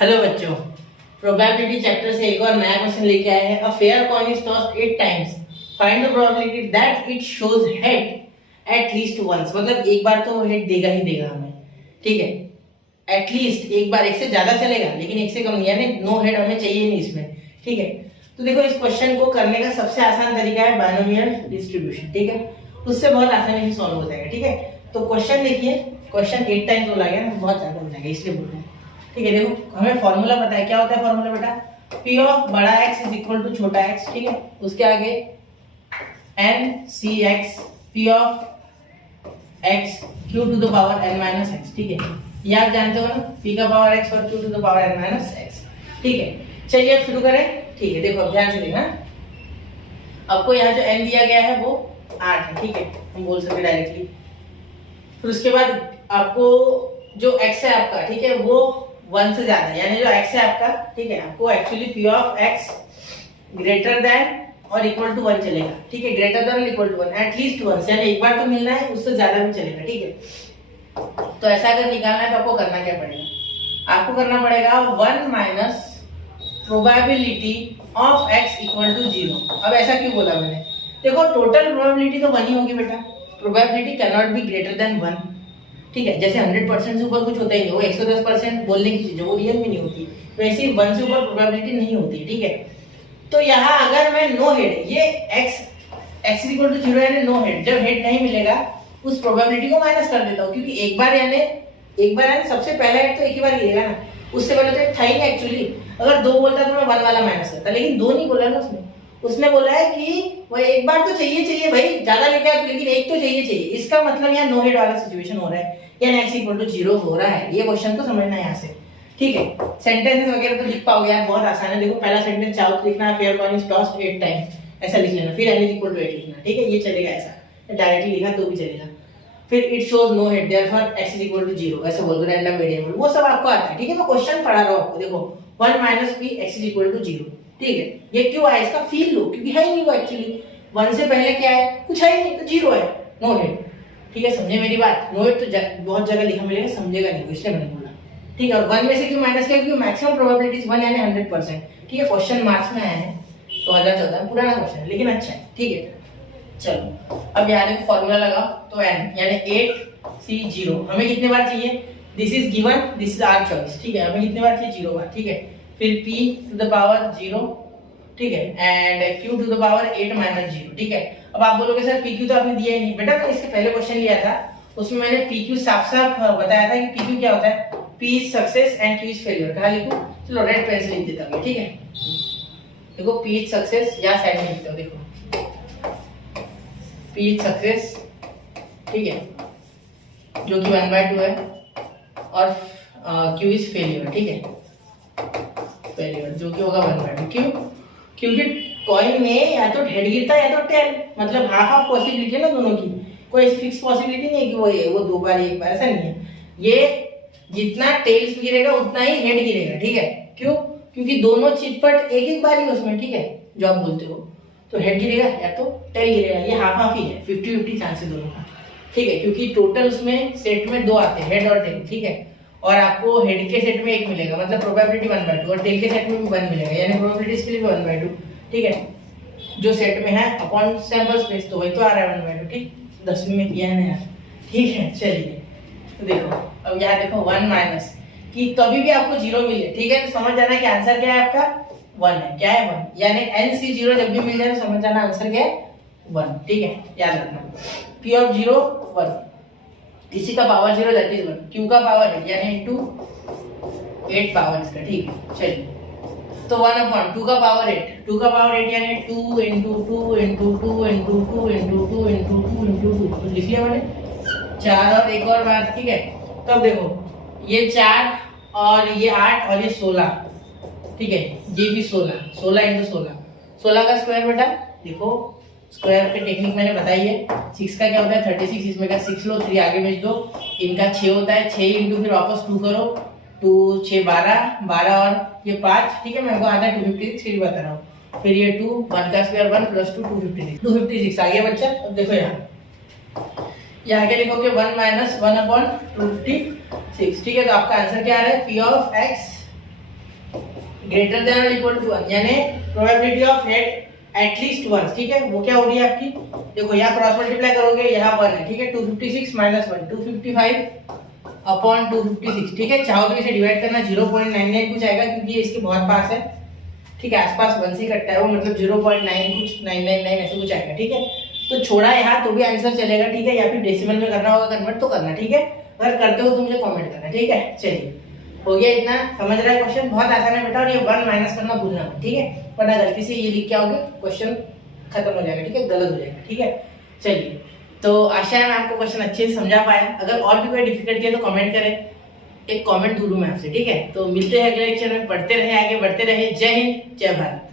Hello बच्चों, probability chapter से एक और नया क्वेश्चन लेके आए हैं। A fair coin is tossed 8 times, find the probability that it shows head at least once. मतलब एक बार तो हेड देगा ही देगा हमें, ठीक है। एटलीस्ट एक बार, एक से ज्यादा चलेगा लेकिन एक से कम नहीं, यानी नो हेड हमें चाहिए नहीं इसमें, ठीक है। तो देखो, इस क्वेश्चन को करने का सबसे आसान तरीका है बाइनोमियल डिस्ट्रीब्यूशन, ठीक है। उससे बहुत आसानी से सॉल्व हो जाएगा, ठीक है। तो क्वेश्चन देखिए, क्वेश्चन 8 टाइम्स बोला गया ना, बहुत ज्यादा हो जाएगा इसलिए बोल रहे हैं, ठीक है। देखो, हमें फॉर्मूला पता है, क्या होता है फॉर्मूला बेटा? P ऑफ बड़ा x इज इक्वल टू छोटा x, ठीक है। उसके आगे n c x P of x q to the power n minus x, ठीक है। ये आप जानते हो ना, p का पावर x और q to the power n minus x, ठीक है। चलिए अब शुरू करें, ठीक है। देखो अब ध्यान से देखना, आपको यहाँ जो n दिया गया है वो 8 है, ठीक है, हम बोल सकते डायरेक्टली। फिर उसके बाद आपको जो x है आपका, ठीक है, वो 1 से ज्यादा, यानी जो x है आपका, ठीक है, आपको actually p of x greater than और इक्वल टू 1 चलेगा, ठीक है। Greater than equal to 1, at least 1, यानी एक बार तो मिलना है, उससे ज्यादा भी चलेगा, ठीक है। तो ऐसा अगर निकालना है तो आपको करना क्या पड़ेगा? आपको करना पड़ेगा 1 minus probability of x equal to 0। अब ऐसा क्यों बोला मैंने? देखो, टोटल प्रोबेबिलिटी तो 1 ही होगी बेटा, probability can not be greater than 1, ठीक है। जैसे 100% से ऊपर कुछ होता ही नहीं, वो 110% बोलने की चीज है, वो रियल में नहीं होती, वैसे ही 1 से ऊपर प्रोबेबिलिटी नहीं होती, ठीक है। तो यहाँ अगर मैं नो हेड, ये x इक्वल टू 0 यानी नो हेड, जब हेड नहीं मिलेगा उस प्रोबेबिलिटी को माइनस कर देता हूँ, क्योंकि एक बार यानी सबसे पहला हेड तो एक ही बार गिरेगा ना, उससे पहले तो था ही नहीं एक्चुअली। अगर 2 बोलता तो मैं 1 वाला माइनस करता, लेकिन 2 नहीं बोला ना उसने बोला है कि वो एक बार तो चाहिए भाई, ज्यादा लेके आए लेकिन एक तो चाहिए। इसका मतलब यहाँ नो हेड वाला सिचुएशन हो रहा है, यानी x इक्वल टू 0 हो रहा है। ये क्वेश्चन तो समझना है यहाँ से, ठीक है। सेंटेंसेस वगैरह तो लिख पाओगे यार, बहुत आसान है। देखो, पहला सेंटेंस चाहो तो लिखना, fair coin is tossed 8 times, ऐसा लिख लेना, फिर n इज इक्वल टू 8 लिखना, ठीक है। ये चलेगा, ऐसा डायरेक्टली लिखा तो भी चलेगा। फिर it shows no head therefore x is equal to 0, ऐसे बोल दो, रैंडम वेरिएबल, वो सब आपको आता है, ठीक है। मैं क्वेश्चन पढ़ा रहा हूं आपको, देखो 1 minus p x is equal to 0, ठीक है। ये क्यों आया, इसका फील लो, क्योंकि है ही नहीं वो एक्चुअली। 1 से पहले क्या है? कुछ है ही नहीं, तो 0 है, नो हेड, ठीक है। समझे मेरी बात? नो हेड तो बहुत जगह लिखा मिलेगा, समझेगा नहीं, इसलिए मैंने बोला, ठीक है। और 1 में से क्यों माइनस किया? क्योंकि मैक्सिमम प्रोबेबिलिटी इज 1 यानी 100%, ठीक है। क्वेश्चन मार्क्स में आया है 2014, पुराना क्वेश्चन है लेकिन अच्छा है, ठीक है। चलो अब यहाँ देखो, फॉर्मूला लगाओ, तो n यानी 8c0 हमें कितने बार चाहिए? This is given, this is our choice, ठीक है। हमें कितने बार चाहिए? 0 बार, ठीक है। फिर p टू द पावर 0, ठीक है, and q to the power 8 minus 0, ठीक है। अब आप बोलोगे सर pq तो आपने दिया ही नहीं। बेटा, मैंने इसके पहले क्वेश्चन लिया था, उसमें मैंने pq साफ साफ बताया था कि pq क्या होता है, p is success and q is failure. कहाँ लिखूं? चलो रेड पेन से लिख देता हूं, ठीक है। देखो, p इज सक्सेस, या साइड में लिखता हूं, देखो p इज सक्सेस, ठीक है, जो कि 1/2 है, और q इज फेलियर, ठीक है, फेलियर जो कि होगा 1/2। क्यों? क्योंकि कॉइन में या तो हेड गिरता है या तो टेल, मतलब हाफ पॉसिबिलिटी है ना दोनों की, कोई फिक्स पॉसिबिलिटी नहीं है कि वो 2 बार 1 बार, ऐसा नहीं है। ये जितना टेल्स गिरेगा उतना ही हेड गिरेगा, ठीक है। क्यों? क्योंकि दोनों चिटपट एक बार ही उसमें, ठीक है, जो आप बोलते हो, तो हेड गिरेगा या तो टेल गिरेगा, ये हाफ ही है, 50-50 चांस है दोनों का, ठीक है। क्योंकि टोटल उसमें सेट में 2 आते हैं, हेड और टेल, ठीक है। और आपको हेड के सेट में 1 मिलेगा, मतलब प्रोबेबिलिटी 1/2, और टेल के सेट में भी 1 मिलेगा, यानी प्रोबेबिलिटी इसके लिए भी 1/2, ठीक है। जो सेट में है अपॉन सैंपल स्पेस, तो वही तो आ रहा है 1/2, ठीक। 10वीं में किया है ना यार, ठीक है। चलिए तो देखो, अब यहाँ देखो 1 माइनस कि कभी भी आपको 0 मिले, ठीक है, तो समझ जाना कि आंसर क्या है आपका 1 है। क्या है? 1, यानी nc0 जब भी मिल जाए तो समझ जाना आंसर क्या है 1, ठीक है, याद रखना। p ऑफ 0 1, किसी का पावर 0 दैट इज 1, q का पावर है यानी इनटू 8 पावर इसका, ठीक है। चलिए, तो 1/2 का पावर 8, 2 का पावर 8 यानी 2 into 2 into 2 into 2 into 2 into 2 into 2, तो लिख लिया मैंने 4 और एक और बात, ठीक है। तब देखो, ये 4 और ये 8 और ये 16, ठीक है, ये भी 16 into 16 का स्क्वायर बेटा, देखो स्क्वायर की टेक्निक मैंने बताई है। 6 का क्या होता है 36, इसमें का 6 लो, 3 आगे भेज दो, इनका 6 होता है, 6 इंटू फिर वापस 2 करो, 2 6 12 और ये 5, ठीक है। मेरे को आता है 256, फिर बता रहा हूँ। फिर ये 2 1 का स्क्वायर 1 प्लस 2 256 आ गया बच्चा। अब देखो यहाँ क्या लिखोगे 1 माइनस 1/256, ठीक है। तो आपका आंसर क्या आ रहा है? p of x greater than और इक्वल टू 1 यानी probability of head at least once, ठीक है। वो क्या हो रही है आपकी, देखो यहाँ क्रॉस मल्टीप्लाई करोगे, यहाँ 1 है, ठीक है। 256 माइनस 1 255 अपॉन 256, ठीक है। चाहो तो इसे डिवाइड करना 0.99 कुछ आएगा क्योंकि ये इसके बहुत पास है, ठीक है। आसपास 1 से कटता है वो, मतलब 0.9 कुछ 999 ऐसे कुछ आएगा, ठीक है। तो छोड़ा यहाँ तो भी आंसर चलेगा, ठीक है। या फिर डेसिमल में करना होगा कन्वर्ट तो करना, ठीक है। अगर करते हो तो मुझे कमेंट करना, ठीक है। चलिए हो गया इतना, समझ रहा है क्वेश्चन, बहुत आसान है बेटा। और ये 1 माइनस करना भूलना मत, ठीक है, वरना गलती से ये लिख के आओगे क्वेश्चन खत्म हो जाएगा, ठीक है, गलत हो जाएगा, ठीक है। चलिए, तो आशा है मैं आपको क्वेश्चन अच्छे से समझा पाया। अगर और भी कोई डिफिकल्टी है तो कमेंट करें, एक कमेंट दूं मैं आपसे, ठीक है। तो मिलते हैं अगले लेक्चर में, पढ़ते रहे, आगे बढ़ते रहे। जय हिंद, जय भारत।